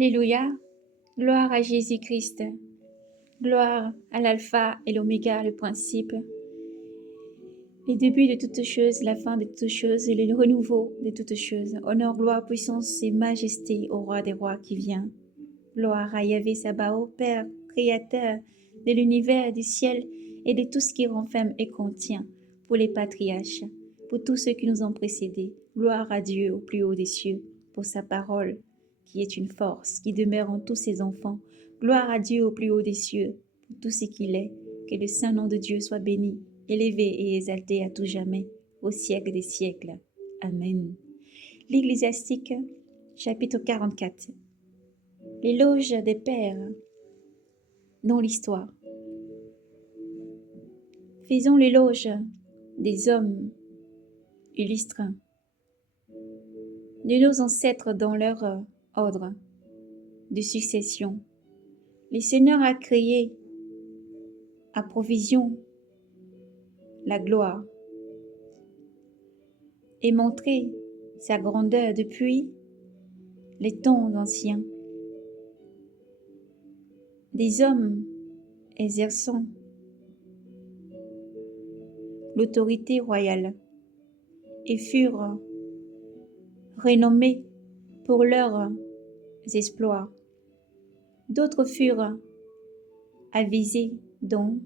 Alléluia. Gloire à Jésus-Christ. Gloire à l'alpha et l'oméga, le principe, les débuts de toutes choses, la fin de toutes choses et le renouveau de toutes choses. Honneur, gloire, puissance et majesté au roi des rois qui vient. Gloire à Yahvé Sabaoth, Père, Créateur de l'univers, du ciel et de tout ce qui renferme et contient, pour les patriarches, pour tous ceux qui nous ont précédés. Gloire à Dieu au plus haut des cieux, pour sa parole, qui est une force, qui demeure en tous ses enfants. Gloire à Dieu au plus haut des cieux, pour tout ce qu'il est. Que le saint nom de Dieu soit béni, élevé et exalté à tout jamais, au siècle des siècles. Amen. L'Ecclésiastique, chapitre 44. L'éloge des pères dans l'histoire. Faisons l'éloge des hommes illustres, de nos ancêtres dans leur ordre de succession. Le Seigneur a créé à provision la gloire et montré sa grandeur depuis les temps anciens. Des hommes exerçant l'autorité royale et furent renommés pour leurs exploits. D'autres furent avisés dans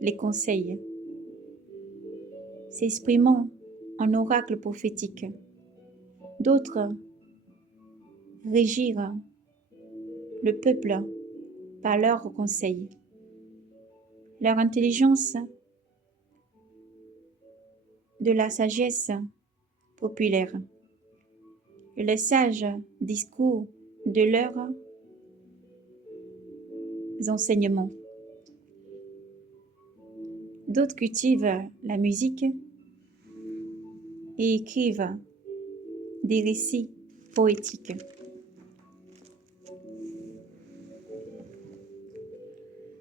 les conseils, s'exprimant en oracles prophétiques. D'autres régirent le peuple par leurs conseils. Leur intelligence de la sagesse populaire et les sages discours de leurs enseignements. D'autres cultivent la musique et écrivent des récits poétiques.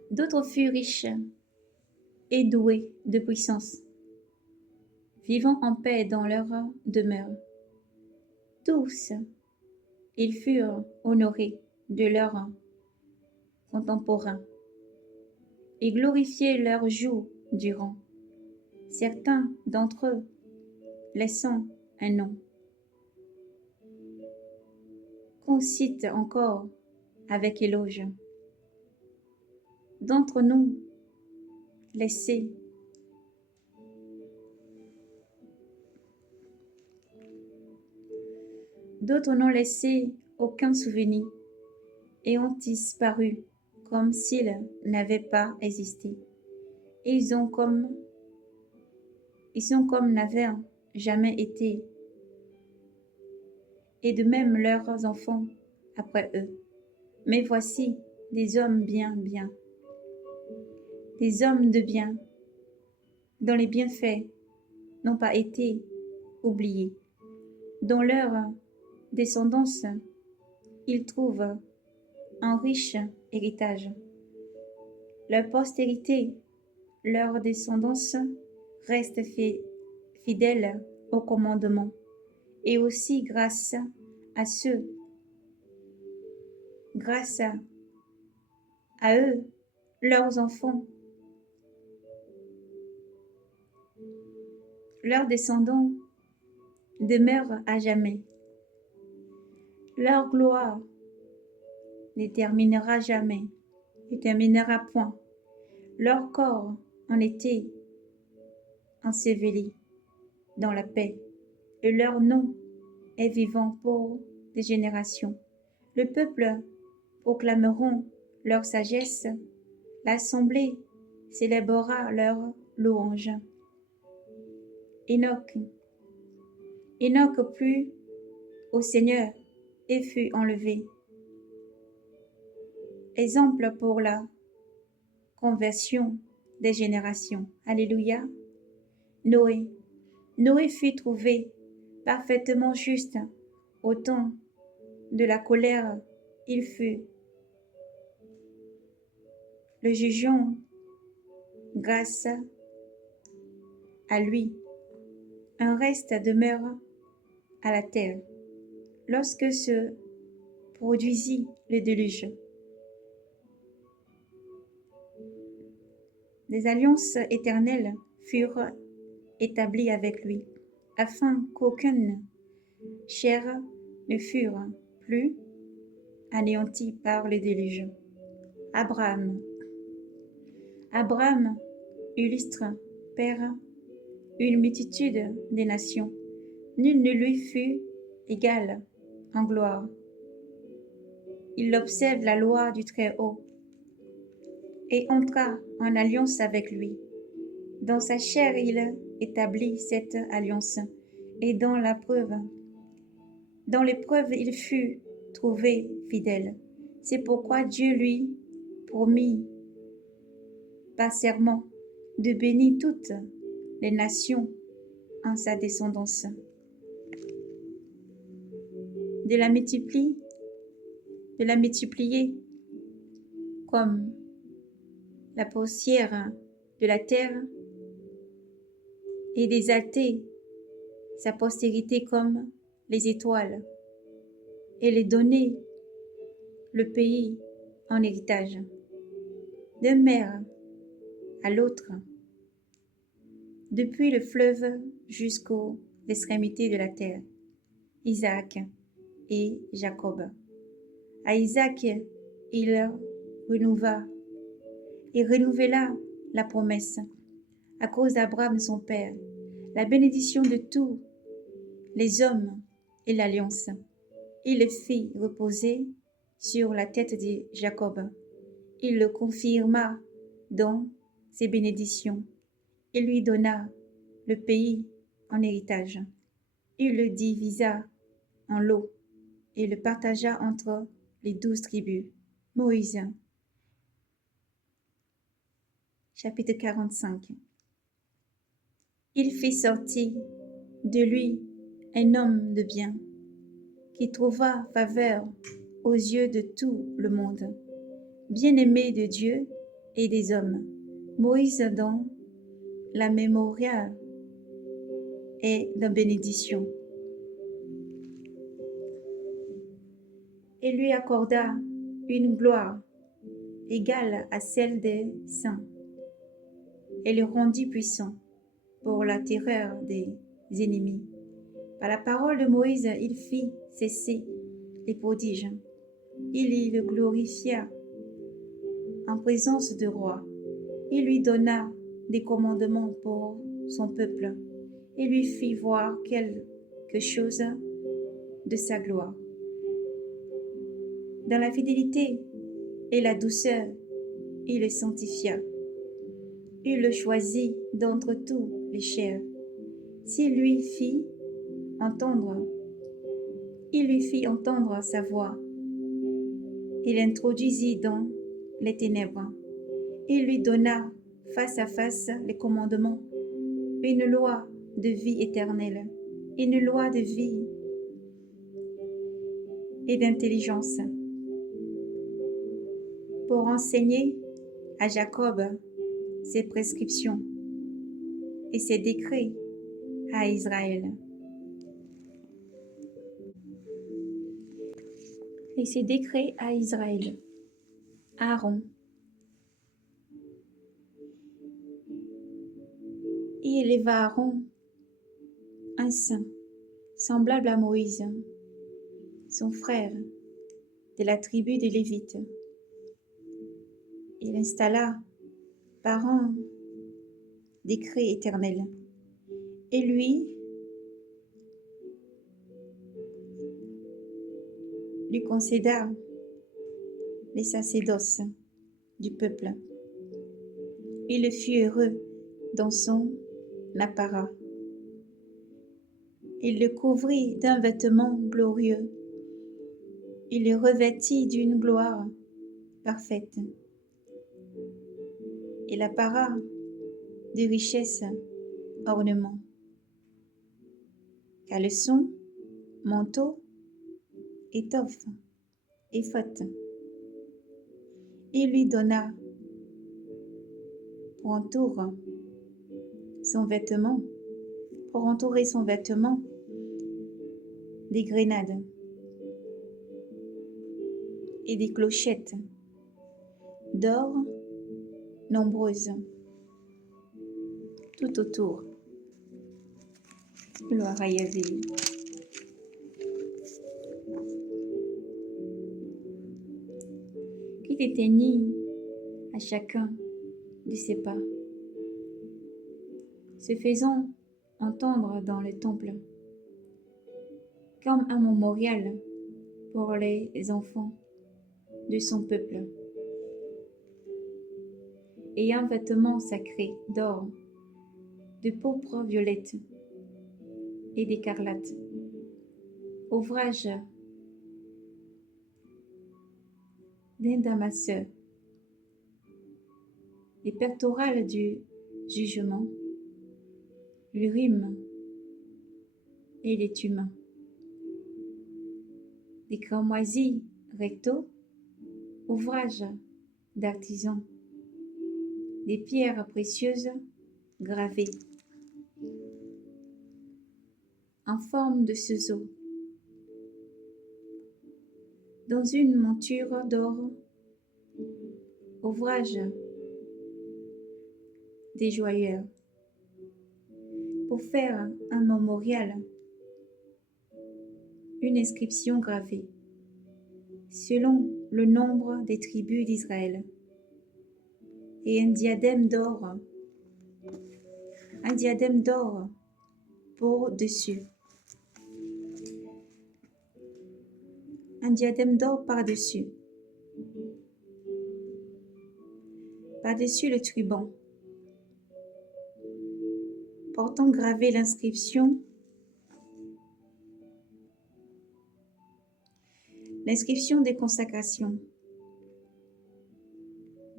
D'autres furent riches et doués de puissance, vivant en paix dans leur demeure. Tous, ils furent honorés de leurs contemporains et glorifiaient leur jour durant. Certains d'entre eux laissant un nom qu'on cite encore avec éloge. D'entre nous, laissez d'autres n'ont laissé aucun souvenir et ont disparu comme s'ils n'avaient pas existé. Et ils sont comme n'avaient jamais été. Et de même leurs enfants après eux. Mais voici des hommes bien, des hommes de bien, dont les bienfaits n'ont pas été oubliés, dont leur descendance, ils trouvent un riche héritage. Leur postérité, leur descendance reste fidèle au commandement, et aussi grâce à eux, leurs enfants, leurs descendants demeurent à jamais. Leur gloire ne terminera jamais, ne terminera point. Leur corps en était enseveli dans la paix, et leur nom est vivant pour des générations. Le peuple proclameront leur sagesse, l'assemblée célébrera leur louange. Enoch plut au Seigneur et fut enlevé. Exemple pour la conversion des générations. Alléluia. Noé fut trouvé parfaitement juste au temps de la colère. Il fut le jugeant grâce à lui. Un reste demeure à la terre. Lorsque se produisit le déluge. Des alliances éternelles furent établies avec lui, afin qu'aucune chair ne fût plus anéantie par le déluge. Abraham. Abraham, illustre père, une multitude des nations. Nul ne lui fut égal en gloire. Il observe la loi du Très-Haut et entra en alliance avec lui. Dans sa chair, il établit cette alliance, et dans l'épreuve, il fut trouvé fidèle. C'est pourquoi Dieu lui promit par serment de bénir toutes les nations en sa descendance, de la multiplier comme la poussière de la terre et d'exalter sa postérité comme les étoiles et les donner le pays en héritage. D'un mer à l'autre, depuis le fleuve jusqu'aux extrémités de la terre, Isaac et Jacob. À Isaac, il renouvela la promesse à cause d'Abraham son père, la bénédiction de tous les hommes et l'alliance. Il le fit reposer sur la tête de Jacob. Il le confirma dans ses bénédictions. Il lui donna le pays en héritage. Il le divisa en lots et le partagea entre les 12 tribus. Moïse, chapitre 45. Il fit sortir de lui un homme de bien, qui trouva faveur aux yeux de tout le monde, bien-aimé de Dieu et des hommes. Moïse dans la mémorial et la bénédiction. Et lui accorda une gloire égale à celle des saints, et le rendit puissant pour la terreur des ennemis. Par la parole de Moïse, il fit cesser les prodiges. Il le glorifia en présence du roi. Il lui donna des commandements pour son peuple et lui fit voir quelque chose de sa gloire. Dans la fidélité et la douceur, il le sanctifia. Il le choisit d'entre tous les chers. Il lui fit entendre sa voix. Il l'introduisit dans les ténèbres. Il lui donna face à face les commandements, une loi de vie éternelle, une loi de vie et d'intelligence, pour enseigner à Jacob ses prescriptions et ses décrets à Israël. Et ses décrets à Israël. Aaron. Il éleva Aaron, un saint, semblable à Moïse, son frère, de la tribu des Lévites. Il installa par un décret éternel et lui concéda les sacerdoces du peuple. Il fut heureux dans son apparat. Il le couvrit d'un vêtement glorieux. Il le revêtit d'une gloire parfaite. Et l'apparat de richesse, ornement. Caleçon, manteau, étoffe, éphod. Il lui donna pour entourer son vêtement, des grenades. et des clochettes d'or nombreuses tout autour. Gloire à Yahvé. Qui t'éteignit à chacun de ses pas, se faisant entendre dans le temple, comme un mémorial pour les enfants de son peuple, et un vêtement sacré d'or, de pourpre violette et d'écarlate, ouvrage d'un damasceur, les pectorales du jugement, l'urim et les thummim, des cramoisis recto, ouvrage d'artisan, des pierres précieuses gravées en forme de ciseaux, dans une monture d'or, ouvrage des joailleurs, pour faire un mémorial, une inscription gravée, selon le nombre des tribus d'Israël, et un diadème d'or pour dessus, un diadème d'or par-dessus le turban, portant gravé l'inscription des consécrations,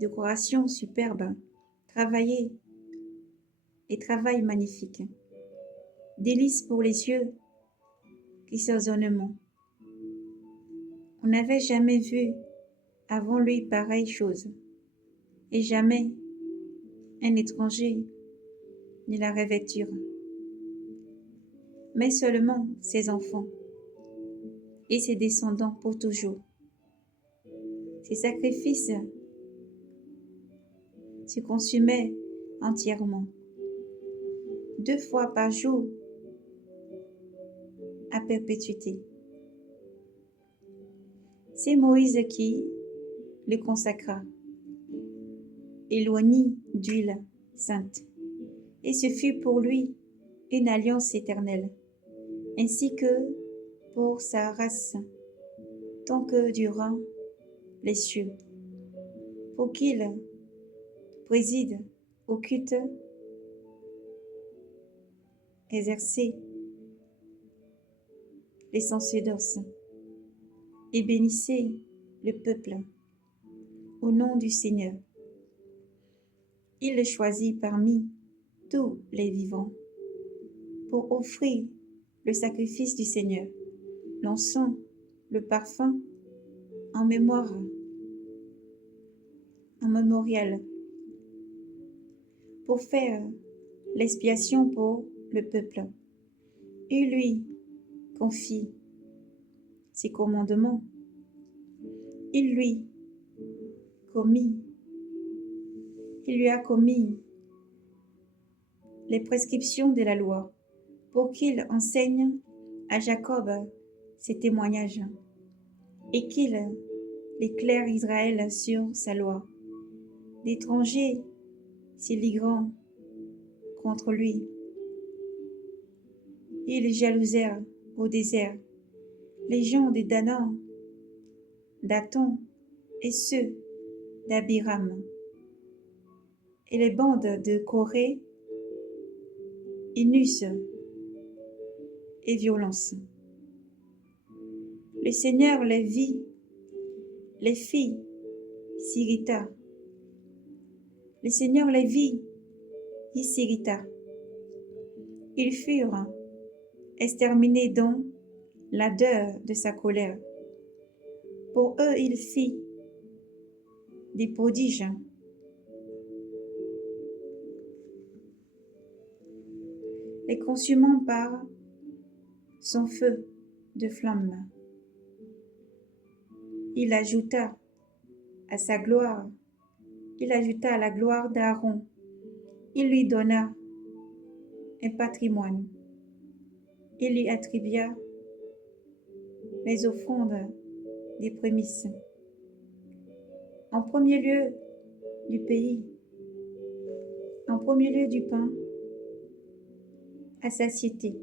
décoration superbe, travaillée et travail magnifique, délice pour les yeux qui ces ornements. On n'avait jamais vu avant lui pareille chose, et jamais un étranger ne la revêture, mais seulement ses enfants et ses descendants pour toujours. Ses sacrifices se consumaient entièrement, 2 fois par jour à perpétuité. C'est Moïse qui le consacra, éloigné d'huile sainte, et ce fut pour lui une alliance éternelle, ainsi que pour sa race, tant que durant les cieux, pour qu'il préside au culte exercé les sacerdoces et bénissez le peuple au nom du Seigneur. Il le choisit parmi tous les vivants pour offrir le sacrifice du Seigneur, l'encens, le parfum, en mémorial, pour faire l'expiation pour le peuple. Il lui confie ses commandements. Il lui a commis les prescriptions de la loi pour qu'il enseigne à Jacob ses témoignages et qu'il éclaire Israël sur sa loi. D'étrangers se ligueront contre lui. Ils jalousèrent au désert les gens de Dathan et ceux d'Abiram, et les bandes de Corée, Inus et violence. Le Seigneur les vit, les fit s'irrita. Le Seigneur les vit, il s'irrita. Ils furent exterminés dans l'ardeur de sa colère. Pour eux, il fit des prodiges. Les consumant par son feu de flamme. il ajouta à sa gloire, il ajouta à la gloire d'Aaron, il lui donna un patrimoine, il lui attribua les offrandes des prémices. En premier lieu du pays, en premier lieu du pain, à satiété.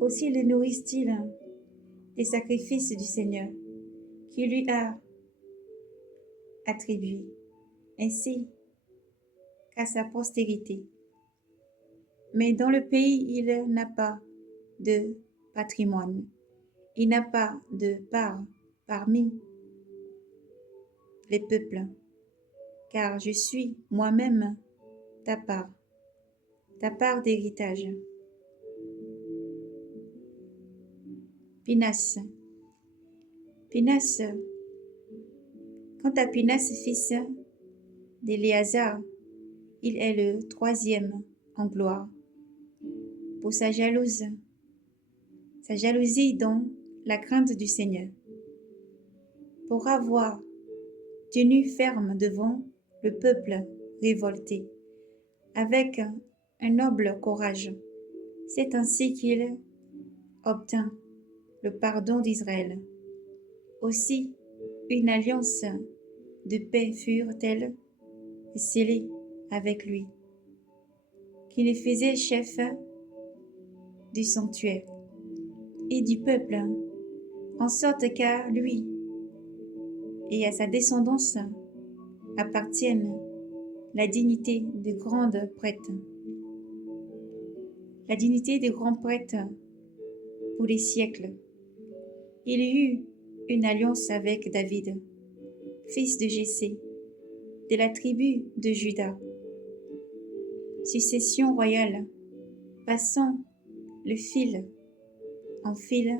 Aussi le nourrit-il des sacrifices du Seigneur qui lui a attribués, ainsi qu'à sa postérité. Mais dans le pays, il n'a pas de patrimoine, il n'a pas de part parmi les peuples, car je suis moi-même ta part d'héritage. Pinas. Quant à Pinas, fils d'Éléazar, il est le troisième en gloire. Pour sa jalousie dans la crainte du Seigneur, pour avoir tenu ferme devant le peuple révolté, avec un noble courage. C'est ainsi qu'il obtint le pardon d'Israël. Aussi, une alliance de paix furent-elles scellées avec lui, qui le faisait chef du sanctuaire et du peuple, en sorte qu'à lui et à sa descendance appartienne la dignité de grand prêtre. La dignité de grand prêtre pour les siècles. Il eut une alliance avec David, fils de Jessé, de la tribu de Juda. Succession royale, passant le fil en fil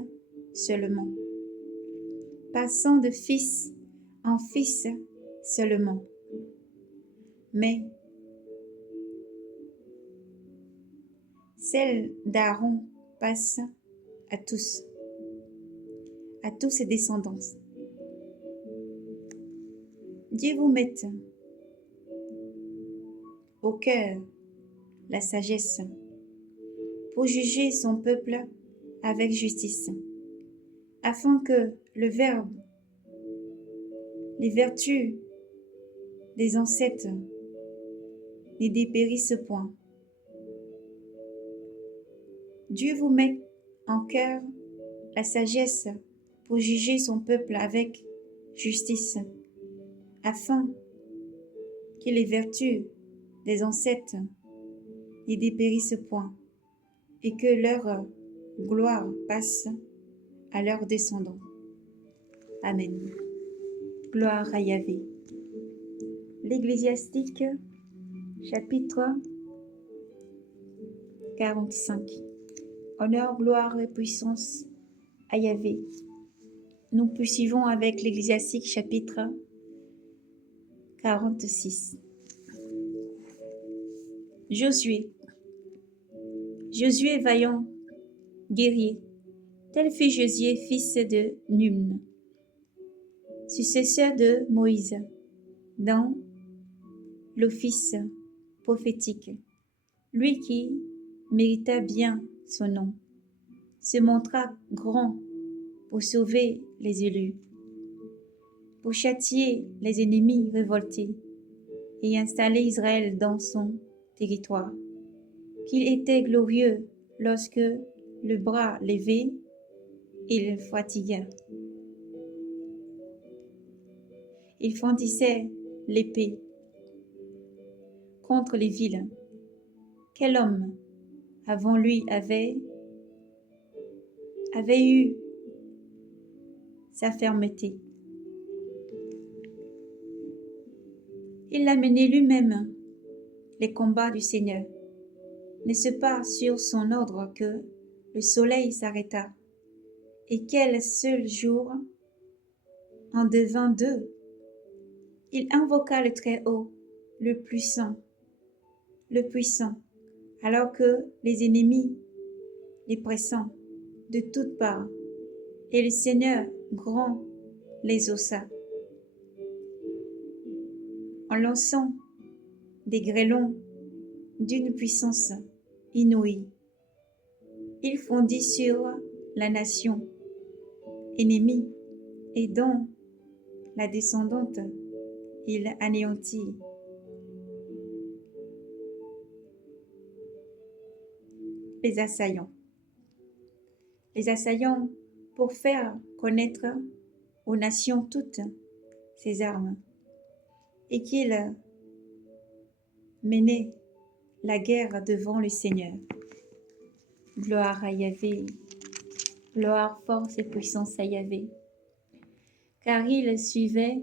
seulement, passant de fils en fils seulement. Mais celle d'Aaron passe à tous ses descendants. Dieu vous mette au cœur la sagesse pour juger son peuple avec justice, afin que le Verbe, les vertus des ancêtres ne dépérissent point. Dieu vous met en cœur la sagesse pour juger son peuple avec justice, afin que les vertus des ancêtres ne dépérissent point, et que leur gloire passe à leurs descendants. Amen. Gloire à Yahvé. L'Ecclésiastique, chapitre 45. Honneur, gloire et puissance à Yahvé. Nous poursuivons avec l'Ecclésiastique, chapitre 46. Josué, vaillant, guerrier, tel fut Josué, fils de Nun, successeur de Moïse, dans l'office prophétique. Lui qui mérita bien son nom, se montra grand pour sauver les élus, pour châtier les ennemis révoltés et installer Israël dans son territoire. Qu'il était glorieux lorsque, le bras levé, il fatigua. Il fendissait l'épée contre les villes. Quel homme avant lui avait eu sa fermeté? Il a mené lui-même les combats du Seigneur. N'est-ce pas sur son ordre que le soleil s'arrêta, et quel seul jour en devint deux? Il invoqua le Très-Haut, le puissant, alors que les ennemis, les pressant de toutes parts, Et le Seigneur grand les ossa. En lançant des grêlons d'une puissance inouïe, il fondit sur la nation ennemie et dont la descendante il anéantit. Les assaillants. Les assaillants pour faire connaître aux nations toutes ses armes et qu'il menait la guerre devant le Seigneur. Gloire à Yahvé, gloire, force et puissance à Yahvé, car il suivait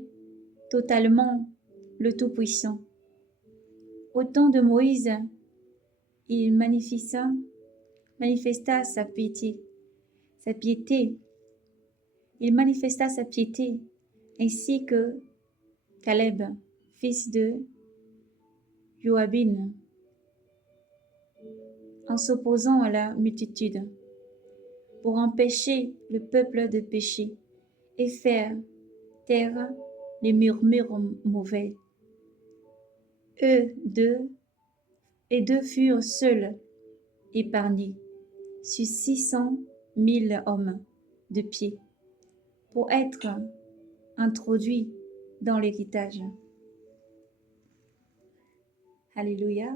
totalement le Tout-Puissant. Au temps de Moïse, il manifesta sa piété. Il manifesta sa piété, ainsi que Caleb, fils de Joabin, en s'opposant à la multitude, pour empêcher le peuple de pécher et faire taire les murmures mauvais. Eux deux furent seuls épargnés sur 600 000 hommes de pied pour être introduits dans l'héritage. Alléluia.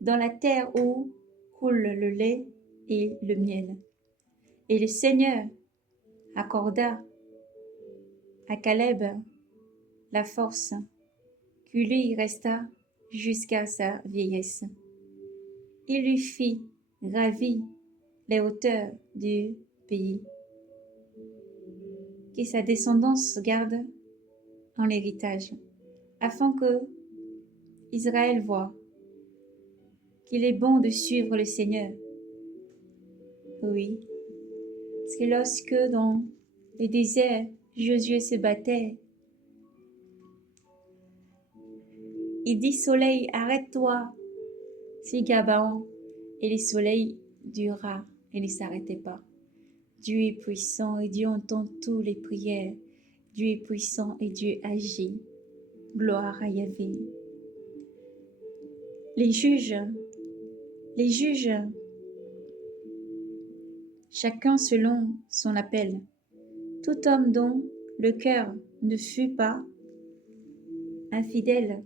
Dans la terre où coule le lait et le miel. Et le Seigneur accorda à Caleb la force qui lui resta jusqu'à sa vieillesse. Il lui fit gravir les hauteurs du pays, que sa descendance garde en héritage, afin que Israël voie qu'il est bon de suivre le Seigneur. Oui, parce que lorsque dans le désert, Josué se battait, il dit soleil, arrête-toi, c'est Gabaon, et le soleil dura et ne s'arrêtait pas. Dieu est puissant et Dieu entend toutes les prières. Dieu est puissant et Dieu agit. Gloire à Yahvé. Les juges, chacun selon son appel. Tout homme dont le cœur ne fut pas infidèle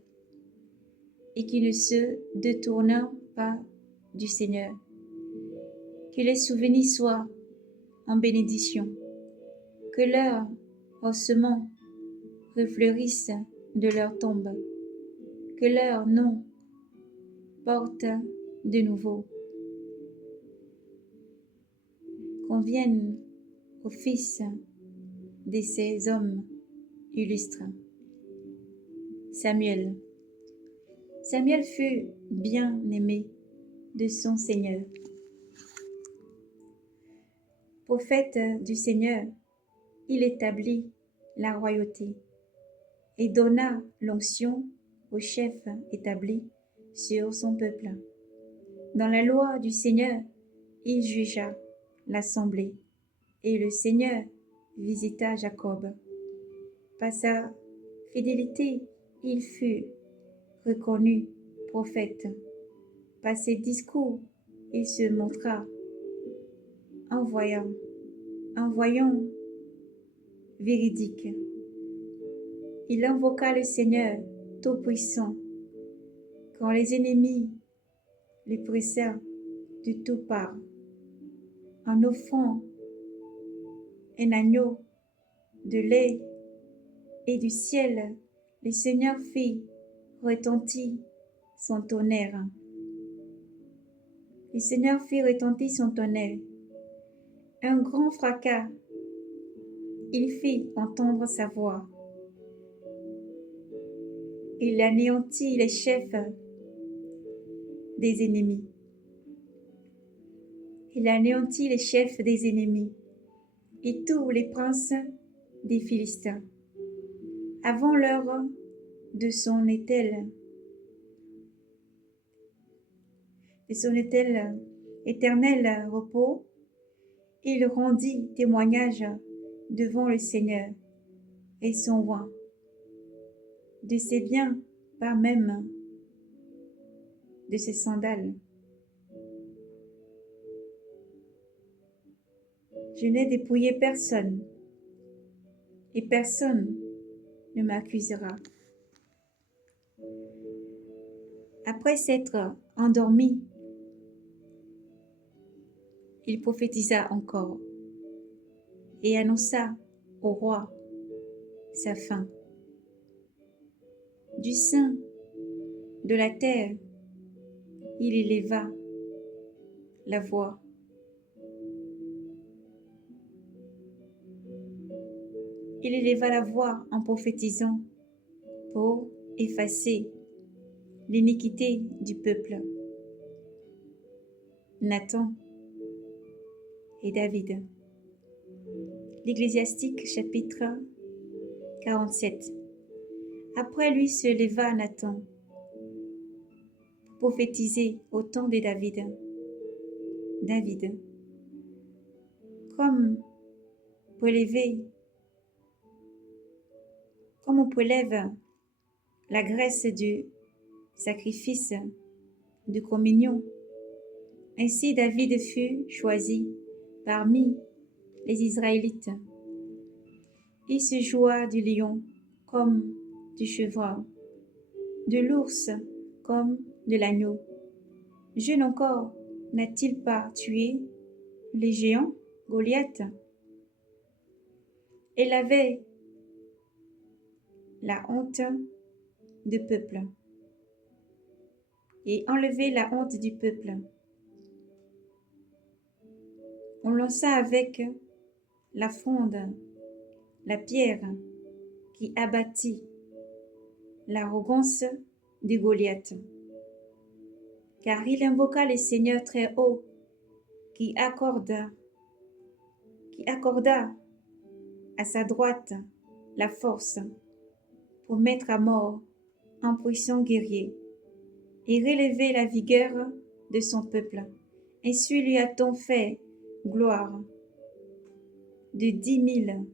et qui ne se détourna pas du Seigneur. Que les souvenirs soient en bénédiction, que leurs ossements refleurissent de leur tombe, que leur nom porte de nouveau, qu'on vienne au fils de ces hommes illustres. Samuel. Samuel fut bien aimé de son Seigneur. Prophète du Seigneur, il établit la royauté et donna l'onction au chef établi sur son peuple. Dans la loi du Seigneur, il jugea l'assemblée et le Seigneur visita Jacob. Par sa fidélité, il fut reconnu prophète. Par ses discours, il se montra un voyant véridique. Il invoqua le Seigneur Tout-Puissant quand les ennemis le pressèrent de toutes parts. En offrant un agneau de lait et du ciel, le Seigneur fit retentir son tonnerre. Le Seigneur fit retentir son tonnerre. Un grand fracas, il fit entendre sa voix. Il anéantit les chefs des ennemis. Il anéantit les chefs des ennemis et tous les princes des Philistins. Avant l'heure de son éternel repos, il rendit témoignage devant le Seigneur et son roi de ses biens par même de ses sandales. Je n'ai dépouillé personne et personne ne m'accusera. Après s'être endormi, il prophétisa encore et annonça au roi sa fin. Du sein de la terre, il éleva la voix. Il éleva la voix en prophétisant pour effacer l'iniquité du peuple. Nathan et David. L'Ecclésiastique chapitre 47. Après lui se leva Nathan pour prophétiser au temps de David. David, comme on prélève la graisse du sacrifice de communion, ainsi David fut choisi parmi les Israélites. Il se joua du lion comme du chevreuil, de l'ours comme de l'agneau. Jeune encore, n'a-t-il pas tué les géants Goliath? Elle avait la honte du peuple et enlevé la honte du peuple. On lança avec la fronde la pierre qui abattit l'arrogance de Goliath. Car il invoqua le Seigneur très haut qui accorda à sa droite la force pour mettre à mort un puissant guerrier et relever la vigueur de son peuple. Ainsi lui a-t-on fait gloire de 10 000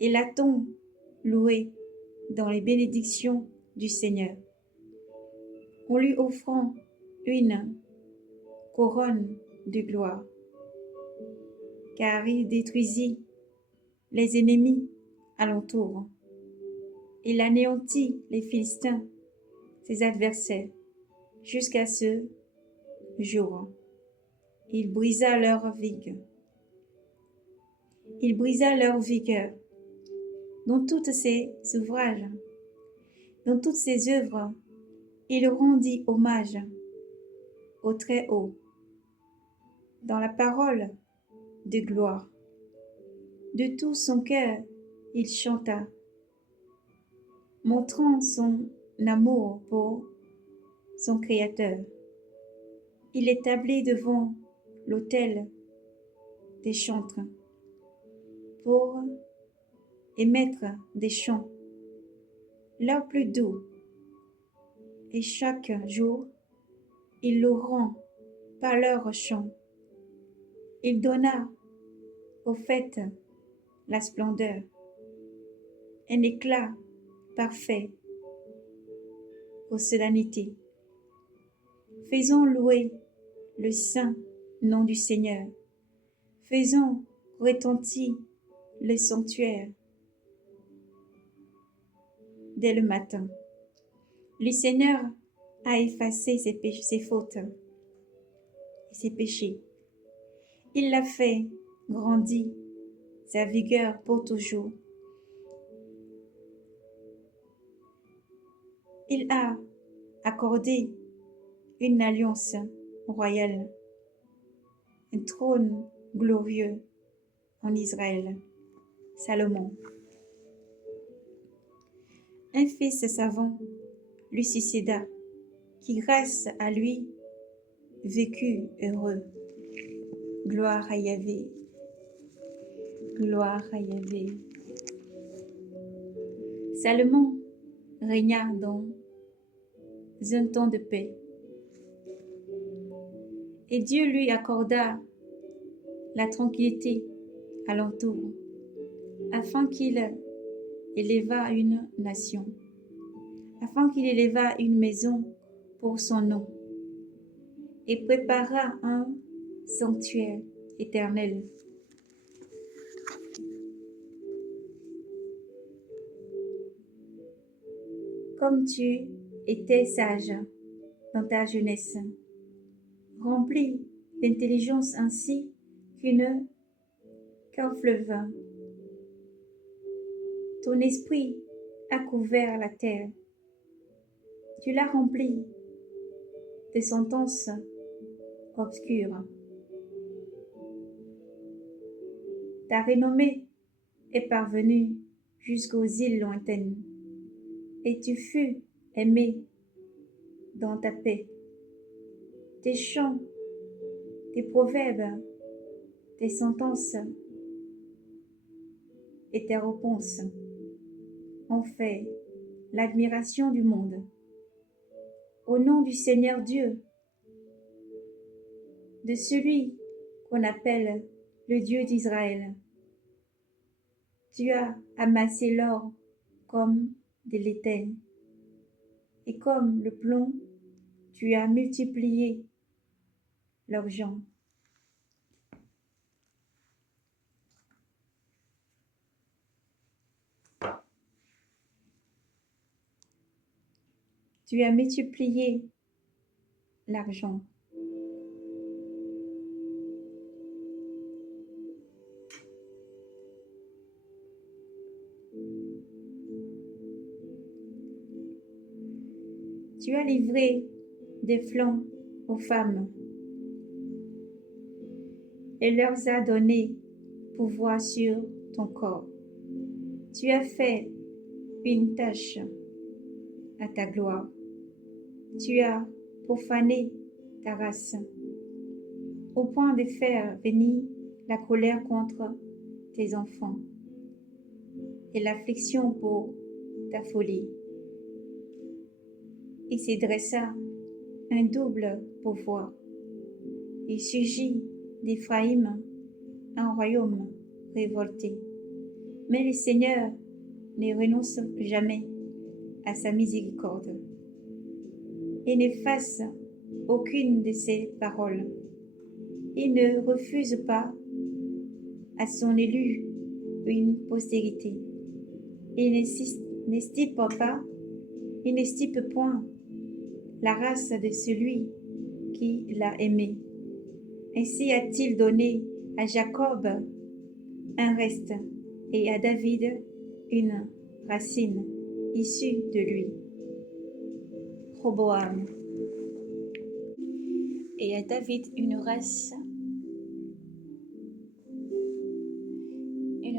et l'a-t-on loué dans les bénédictions du Seigneur, en lui offrant une couronne de gloire, car il détruisit les ennemis alentour. Il anéantit les Philistins, ses adversaires, jusqu'à ce jour. Il brisa leur vigueur. Il brisa leur vigueur. Dans tous ses ouvrages, dans toutes ses œuvres, il rendit hommage au Très-Haut. Dans la parole de gloire, de tout son cœur, il chanta, montrant son amour pour son Créateur. Il établit devant l'autel des chantres pour émettre des chants, leurs plus doux, et chaque jour, il le rend par leurs chants. Il donna aux fêtes la splendeur, un éclat parfait aux solennités. Faisons louer le saint nom du Seigneur. Faisons retentir le sanctuaire dès le matin. Le Seigneur a effacé ses fautes et ses péchés. Il l'a fait grandir sa vigueur pour toujours. Il a accordé une alliance royale, un trône glorieux en Israël. Salomon. Un fils savant lui succéda, qui grâce à lui vécut heureux. Gloire à Yahvé. Gloire à Yahvé. Salomon régna dans un temps de paix. Et Dieu lui accorda la tranquillité alentour, afin qu'il éleva une nation, afin qu'il éleva une maison pour son nom, et prépara un sanctuaire éternel. Comme tu étais sage dans ta jeunesse, rempli d'intelligence ainsi qu'un fleuve. Ton esprit a couvert la terre. Tu l'as rempli de sentences obscures. Ta renommée est parvenue jusqu'aux îles lointaines, et tu fus aimé dans ta paix. Tes chants, tes proverbes, tes sentences et tes réponses ont fait l'admiration du monde. Au nom du Seigneur Dieu, de celui qu'on appelle le Dieu d'Israël, tu as amassé l'or comme de l'étain, et comme le plomb, tu as multiplié l'argent. Tu as multiplié l'argent. Tu as livré des flancs aux femmes et leur as donné pouvoir sur ton corps. Tu as fait une tâche à ta gloire. Tu as profané ta race au point de faire venir la colère contre tes enfants et l'affliction pour ta folie. Il se dressa un double pouvoir. Il surgit d'Éphraïm un royaume révolté. Mais le Seigneur ne renonce jamais à sa miséricorde et n'efface aucune de ses paroles. Il ne refuse pas à son élu une postérité. Il n'estime point la race de celui qui l'a aimé. Ainsi a-t-il donné à Jacob un reste et à David une racine issue de lui. Roboam. Et à David une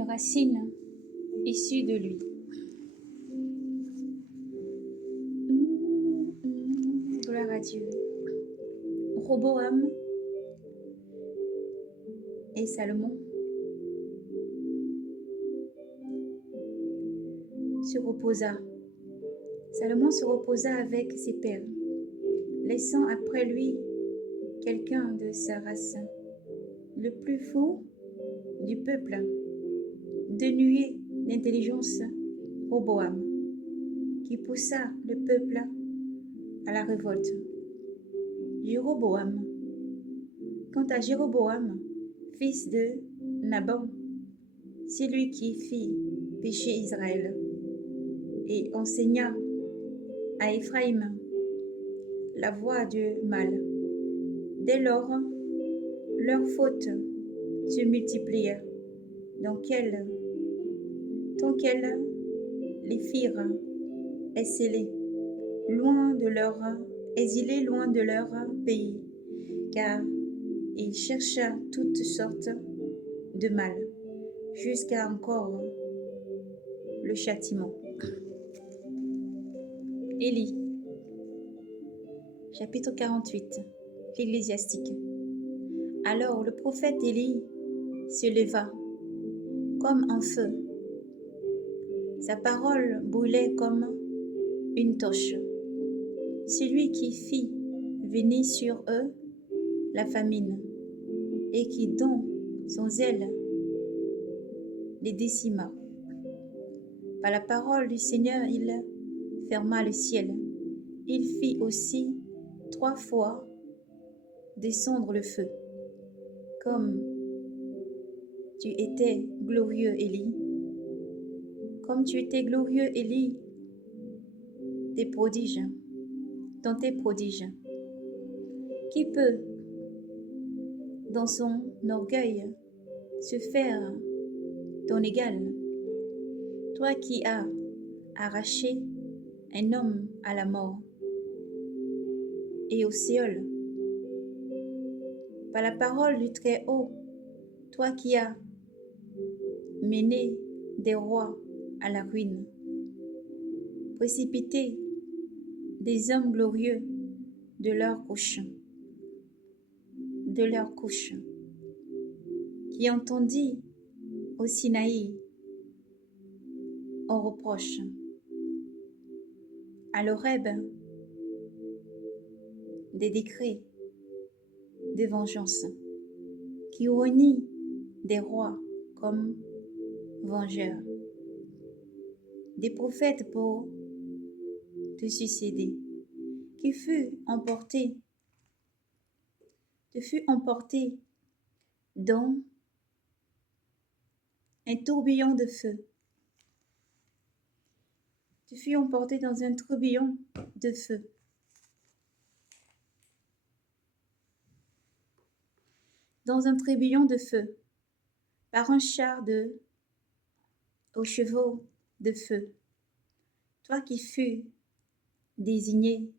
racine issue de lui. Gloire à Dieu. Roboam et Salomon se reposa. Salomon se reposa avec ses pères, laissant après lui quelqu'un de sa race, le plus fou du peuple, dénué d'intelligence, Roboam, qui poussa le peuple à la révolte. Jéroboam. Quant à Jéroboam, fils de Naban, celui qui fit pécher Israël et enseigna à Éphraïm la voie du mal. Dès lors, leurs fautes se multiplièrent, tant qu'elles les firent exilés loin de leur pays, car ils chercha toutes sortes de mal, jusqu'à encore le châtiment. Élie, chapitre 48, l'Ecclésiastique. Alors le prophète Élie se leva comme un feu. Sa parole brûlait comme une torche. Celui qui fit venir sur eux la famine et qui, dont son zèle les décima. Par la parole du Seigneur, il ferma le ciel. Il fit aussi 3 fois descendre le feu. Comme tu étais glorieux, Élie, comme tu étais glorieux, Élie, dans tes prodiges. Qui peut, dans son orgueil, se faire ton égal? Toi qui as arraché un homme à la mort et au Séol, par la parole du Très-Haut, toi qui as mené des rois à la ruine, précipité des hommes glorieux de leur couche, qui entendit au Sinaï, on reproche, à l'Horeb, des décrets de vengeance, qui renie des rois comme vengeurs, des prophètes pour te succéder, qui fut emporté dans un tourbillon de feu. Tu fus emporté dans un tourbillon de feu. Dans un tourbillon de feu, par un char aux chevaux de feu. Toi qui fus désigné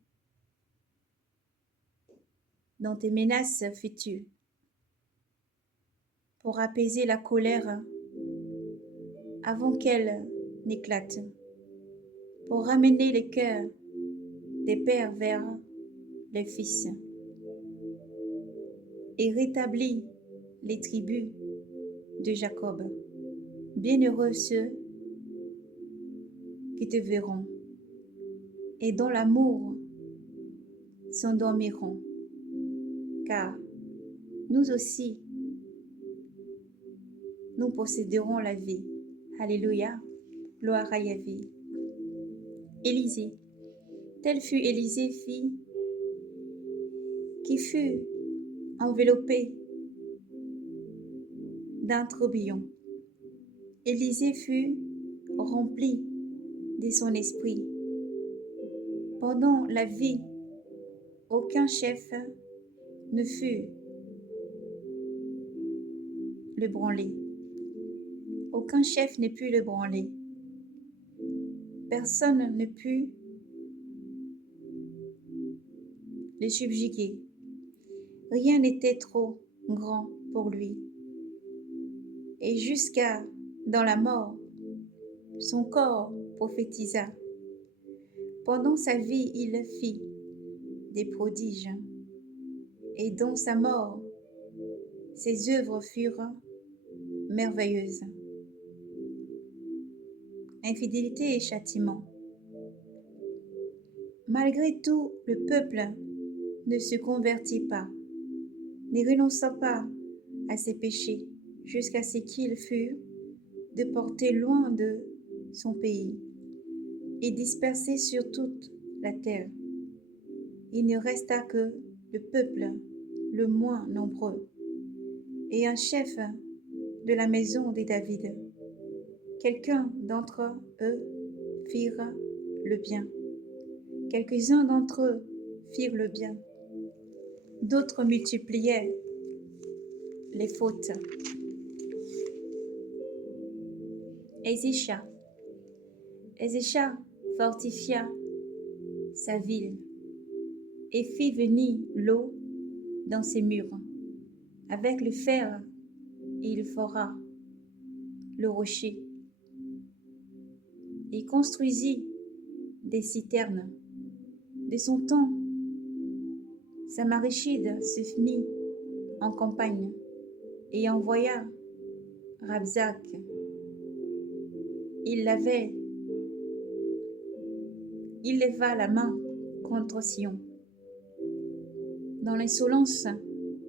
dans tes menaces futures pour apaiser la colère avant qu'elle n'éclate, pour ramener les cœurs des pères vers les fils et rétablir les tribus de Jacob. Bienheureux ceux qui te verront et dont l'amour s'endormiront, car nous aussi, nous posséderons la vie. Alléluia, gloire à Yahvé. Élisée, tel fut Élisée, fille qui fut enveloppée d'un tourbillon. Élisée fut rempli de son esprit. Pendant la vie, aucun chef ne fut le branler. Aucun chef ne put le branler. Personne ne put le subjuguer. Rien n'était trop grand pour lui. Et jusqu'à dans la mort, son corps prophétisa. Pendant sa vie, il fit des prodiges. Et dans sa mort, ses œuvres furent merveilleuses. Infidélité et châtiment. Malgré tout, le peuple ne se convertit pas, ne renonça pas à ses péchés, jusqu'à ce qu'il fût déporté loin de son pays et dispersé sur toute la terre. Il ne resta que le peuple le moins nombreux et un chef de la maison de David. Quelqu'un d'entre eux firent le bien. Quelques-uns d'entre eux firent le bien. D'autres multipliaient les fautes. Ézécha fortifia sa ville et fit venir l'eau dans ses murs. Avec le fer, il fora le rocher. Il construisit des citernes. De son temps, Samarishide se mit en campagne et envoya Rabzak. Il leva la main contre Sion. Dans l'insolence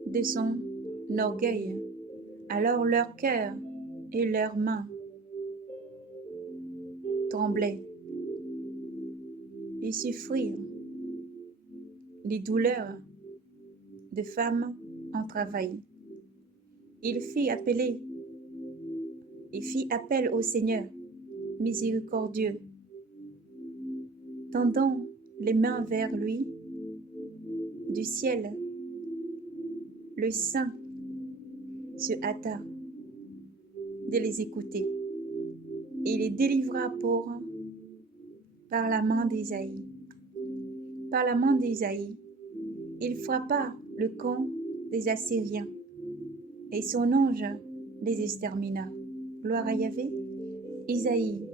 de son orgueil, Alors leur cœur et leurs mains tremblaient. Ils souffrirent les douleurs de femmes en travail. Il fit appel au Seigneur miséricordieux, tendant les mains vers lui. Du ciel, le Saint se hâta de les écouter et les délivra par la main d'Isaïe. Par la main d'Isaïe, il frappa le camp des Assyriens et son ange les extermina. Gloire à Yahvé. Isaïe.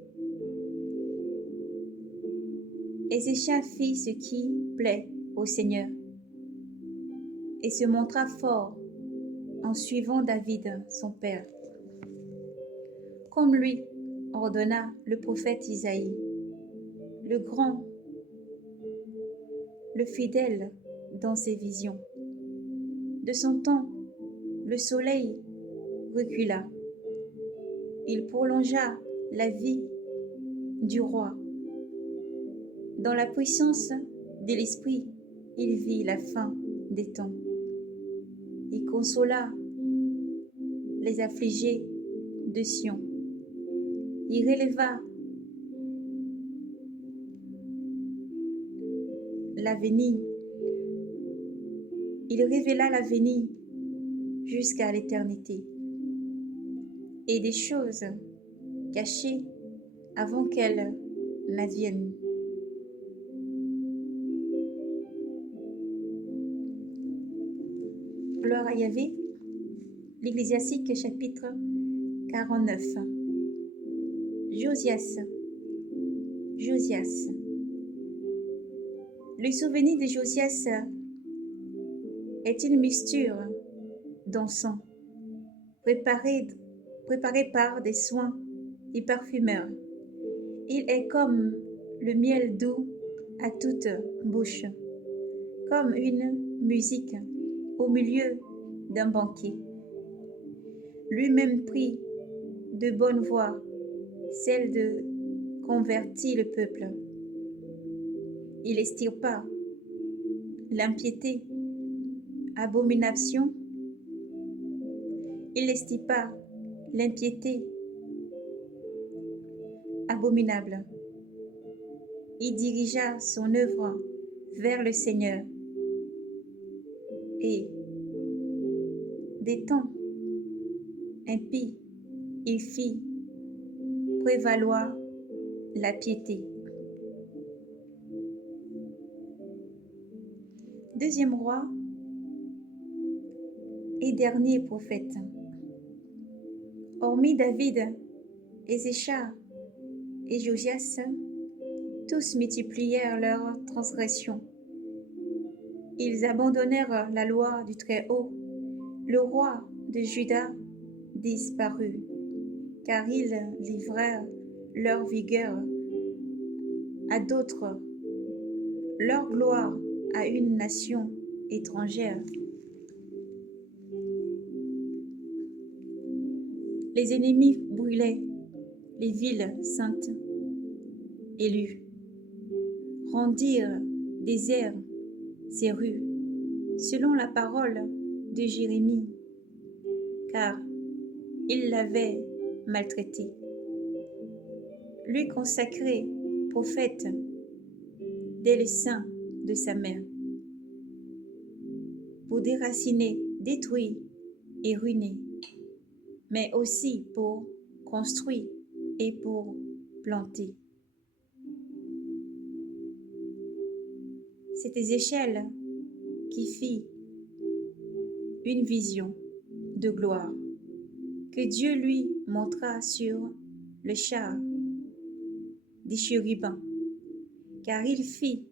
Ézéchias fit ce qui plaît au Seigneur et se montra fort en suivant David, son père, comme lui ordonna le prophète Isaïe, le grand, le fidèle dans ses visions. De son temps, le soleil recula. Il prolongea la vie du roi. Dans la puissance de l'Esprit, il vit la fin des temps. Il consola les affligés de Sion. Il releva l'avenir. Il révéla l'avenir jusqu'à l'éternité et des choses cachées avant qu'elles n'adviennent. Gloire à Yahvé. L'Ecclésiastique chapitre 49. Josias. Le souvenir de Josias est une mixture d'encens préparée par des soins et parfumeurs. Il est comme le miel doux à toute bouche, comme une musique au milieu d'un banquet. Lui-même prit de bonne voie, celle de convertir le peuple. Il extirpa l'impiété, abomination. Il extirpa l'impiété abominable. Il dirigea son œuvre vers le Seigneur et des temps impies, il fit prévaloir la piété. Deuxième roi et dernier prophète. Hormis David, Ézéchias et Josias, tous multiplièrent leurs transgressions. Ils abandonnèrent la loi du Très-Haut. Le roi de Juda disparut, car ils livrèrent leur vigueur à d'autres, leur gloire à une nation étrangère. Les ennemis brûlaient les villes saintes, élues, rendirent déserts ses rues, selon la parole de Jérémie, car il l'avait maltraité. Lui consacré prophète dès le sein de sa mère, pour déraciner, détruire et ruiner, mais aussi pour construire et pour planter. C'est Ézéchiel qui fit une vision de gloire que Dieu lui montra sur le char des chérubins, car il fit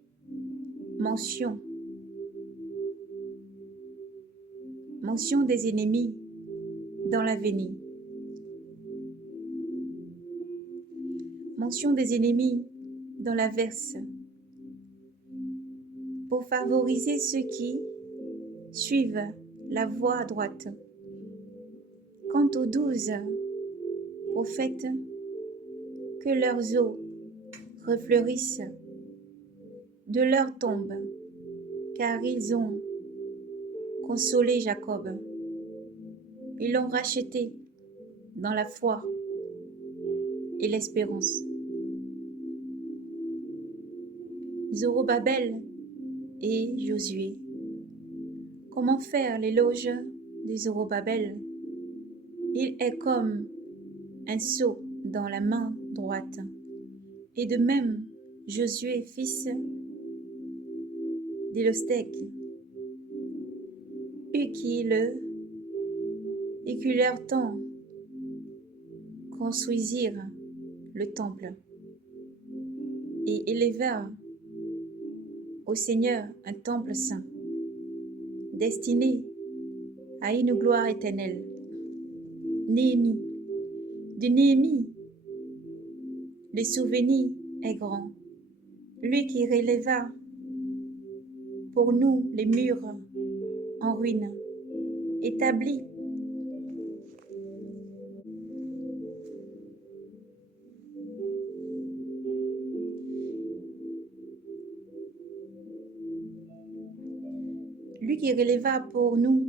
mention des ennemis dans l'avenir. Mention des ennemis dans l'averse, pour favoriser ceux qui suivent la voie droite. Quand Quant aux 12 prophètes, que leurs os refleurissent de leur tombe, car ils ont consolé Jacob. Ils l'ont racheté dans la foi et l'espérance. Zorobabel et Josué. Comment faire l'éloge de Zorobabel? Il est comme un sceau dans la main droite. Et de même, Josué, fils d'Élostec, eut qui leur temps construisirent le temple et élevèrent au Seigneur un temple saint, destiné à une gloire éternelle. Néhémie. De Néhémie, le souvenir est grand. Lui qui releva pour nous les murs en ruine, établit lui qui releva pour nous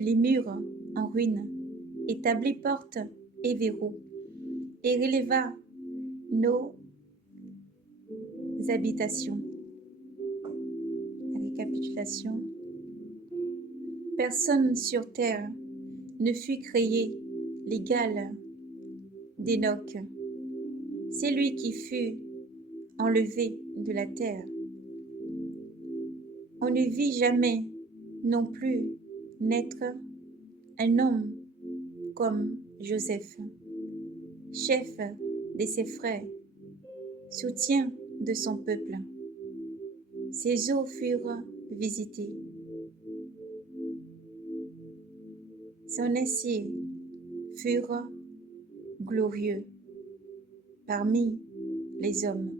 les murs en ruine, établit portes et verrous, et releva nos habitations. Récapitulation. Personne sur terre ne fut créé l'égal d'Enoch. C'est lui qui fut enlevé de la terre. On ne vit jamais non plus naître un homme comme Joseph, chef de ses frères, soutien de son peuple. Ses os furent visités. Son essai furent glorieux parmi les hommes.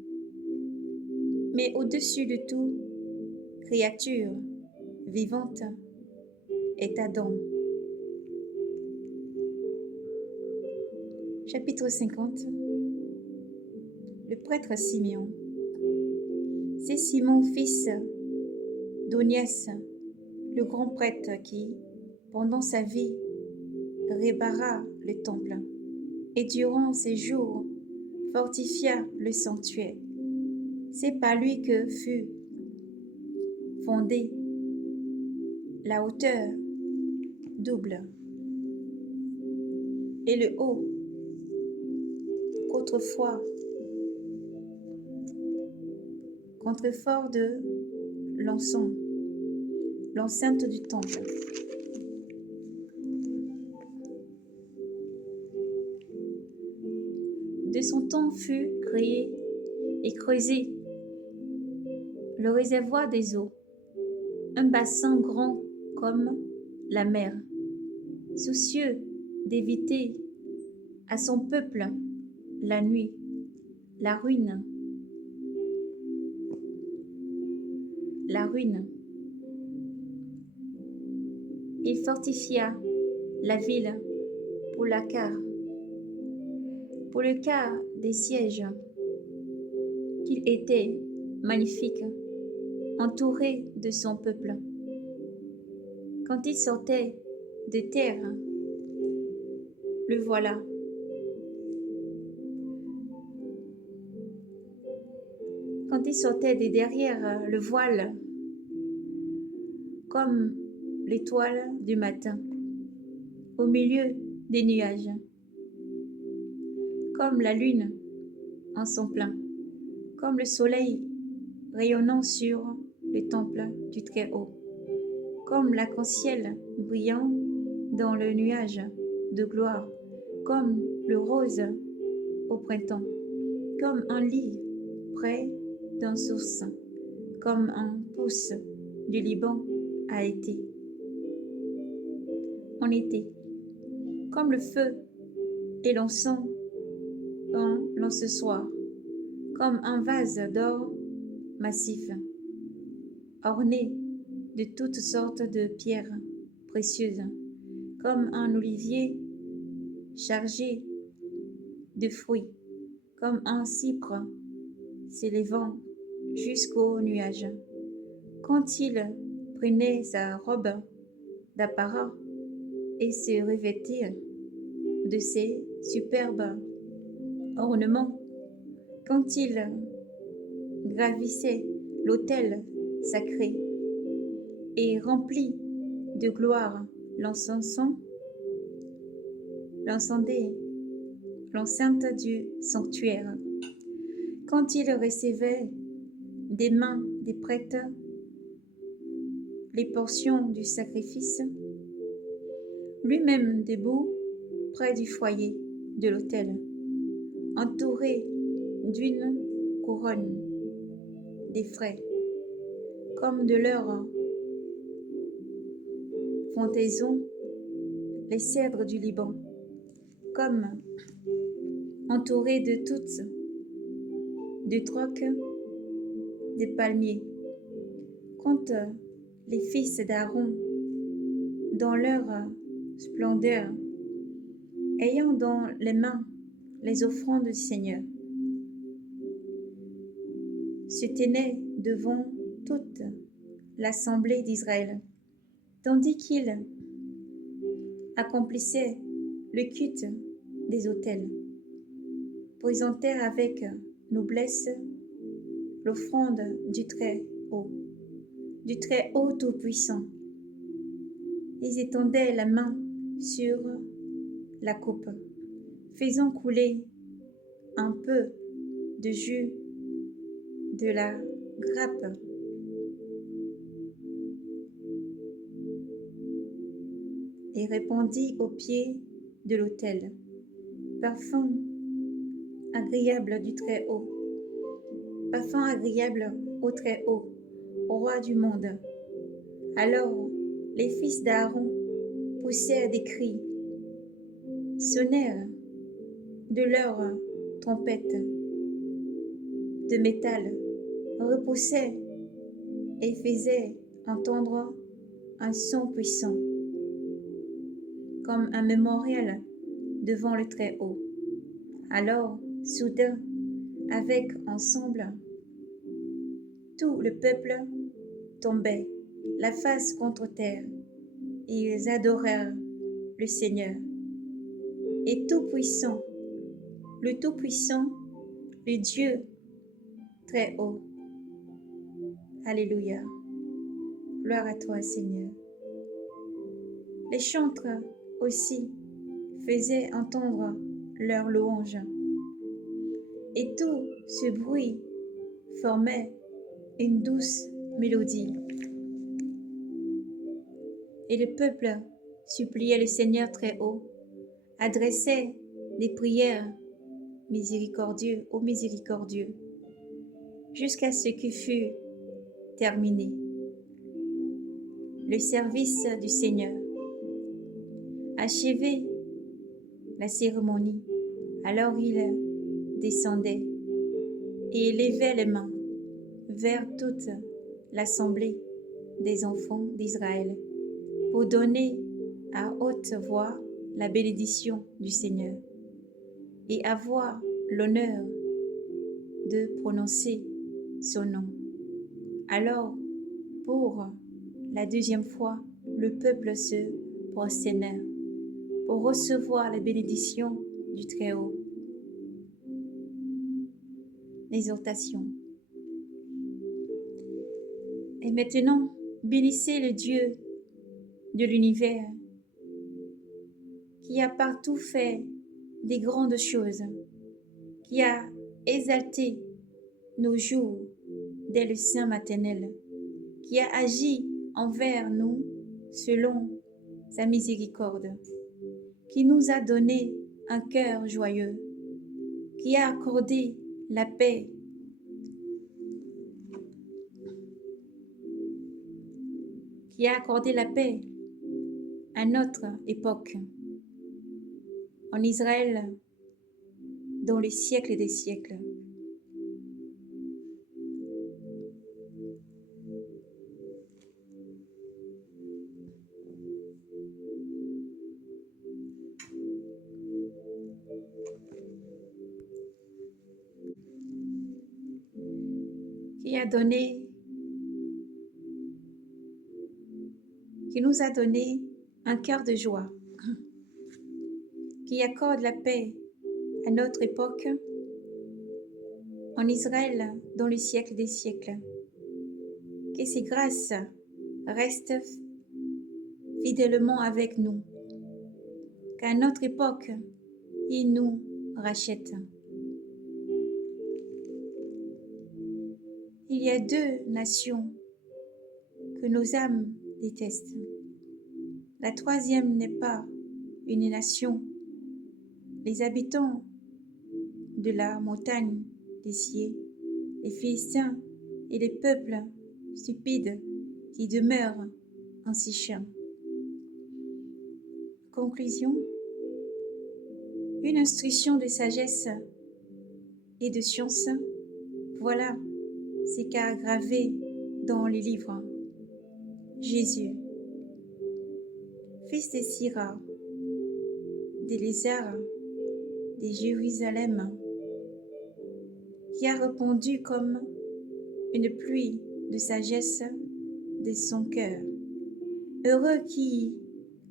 Mais au-dessus de tout, créature vivante est Adam. Chapitre 50. Le prêtre Simeon. C'est Simon, fils d'Onias, le grand prêtre qui, pendant sa vie, répara le temple et durant ses jours fortifia le sanctuaire. C'est par lui que fut fondée la hauteur double et le haut qu'autrefois contrefort de l'enceinte du temple. De son temps fut créé et creusé le réservoir des eaux, un bassin grand comme la mer, soucieux d'éviter à son peuple la nuit, la ruine. Il fortifia la ville pour le quart des sièges, qu'il était magnifique, entouré de son peuple. Quand il sortait de terre, le voilà. Quand il sortait de derrière le voile, comme l'étoile du matin, au milieu des nuages, comme la lune en son plein, comme le soleil rayonnant sur le temple du Très-Haut, comme l'arc-en-ciel brillant dans le nuage de gloire, comme le rose au printemps, comme un lit près d'un source, comme un pouce du Liban a été en été, comme le feu et l'encens dans l'encensoir, comme un vase d'or massif, orné de toutes sortes de pierres précieuses, comme un olivier chargé de fruits, comme un cypre s'élevant jusqu'aux nuages. Quand il prenait sa robe d'apparat et se revêtait de ses superbes ornements, quand il gravissait l'autel sacré et remplit de gloire l'enceinte du sanctuaire, quand il recevait des mains des prêtres les portions du sacrifice, lui-même debout près du foyer de l'autel, entouré d'une couronne des frais, comme de leur fontaison les cèdres du Liban, comme entouré de toutes de trocs de palmiers. Quand les fils d'Aaron, dans leur splendeur, ayant dans les mains les offrandes du Seigneur, se tenaient devant toute l'assemblée d'Israël, tandis qu'ils accomplissaient le culte des autels, présentèrent avec noblesse l'offrande du Très-Haut Tout-Puissant. Ils étendaient la main sur la coupe, faisant couler un peu de jus de la grappe et répandit aux pieds de l'autel, parfum agréable du Très-Haut, parfum agréable au Très-Haut, au roi du monde. Alors les fils d'Aaron poussèrent des cris, sonnèrent de leurs trompettes de métal, repoussaient et faisaient entendre un son puissant, comme un mémorial devant le Très-Haut. Alors, soudain, avec ensemble, tout le peuple tombait, la face contre terre, et ils adorèrent le Seigneur. Et Tout-Puissant, le Dieu Très-Haut. Alléluia. Gloire à toi, Seigneur. Les chantres aussi faisaient entendre leur louange. Et tout ce bruit formait une douce mélodie. Et le peuple suppliait le Seigneur Très-Haut, adressait des prières miséricordieux au miséricordieux, jusqu'à ce que fût terminé le service du Seigneur. Achevé la cérémonie, alors il descendait et élevait les mains vers toute l'assemblée des enfants d'Israël pour donner à haute voix la bénédiction du Seigneur et avoir l'honneur de prononcer son nom. Alors, pour la deuxième fois, le peuple se prosterna pour recevoir la bénédiction du Très-Haut. L'exhortation. Et maintenant, bénissez le Dieu de l'univers qui a partout fait des grandes choses, qui a exalté nos jours dès le sein maternel, qui a agi envers nous selon sa miséricorde, qui nous a donné un cœur joyeux, qui a accordé la paix, à notre époque, en Israël, dans les siècles des siècles. qui nous a donné un cœur de joie, qui accorde la paix à notre époque, en Israël, dans le siècle des siècles. Que ces grâces restent fidèlement avec nous, qu'à notre époque, il nous rachète. Il y a deux nations que nos âmes détestent. La troisième n'est pas une nation. Les habitants de la montagne des cieux, les Philistins et les peuples stupides qui demeurent en Sichem. Conclusion. Une instruction de sagesse et de science, voilà ce qu'a gravé dans les livres. Jésus, fils de Sira, d'Éléazar, de Jérusalem, qui a répondu comme une pluie de sagesse de son cœur. Heureux qui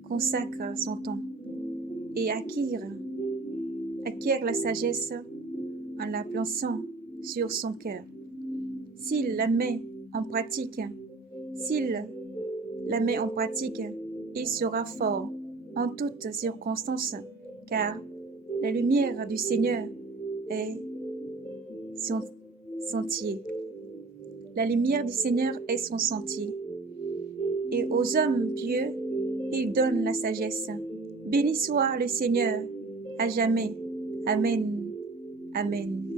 consacre son temps et acquiert la sagesse en la plaçant sur son cœur. S'il la met en pratique, il sera fort en toutes circonstances, car la lumière du Seigneur est son sentier. La lumière du Seigneur est son sentier. Et aux hommes pieux, il donne la sagesse. Béni soit le Seigneur à jamais. Amen. Amen.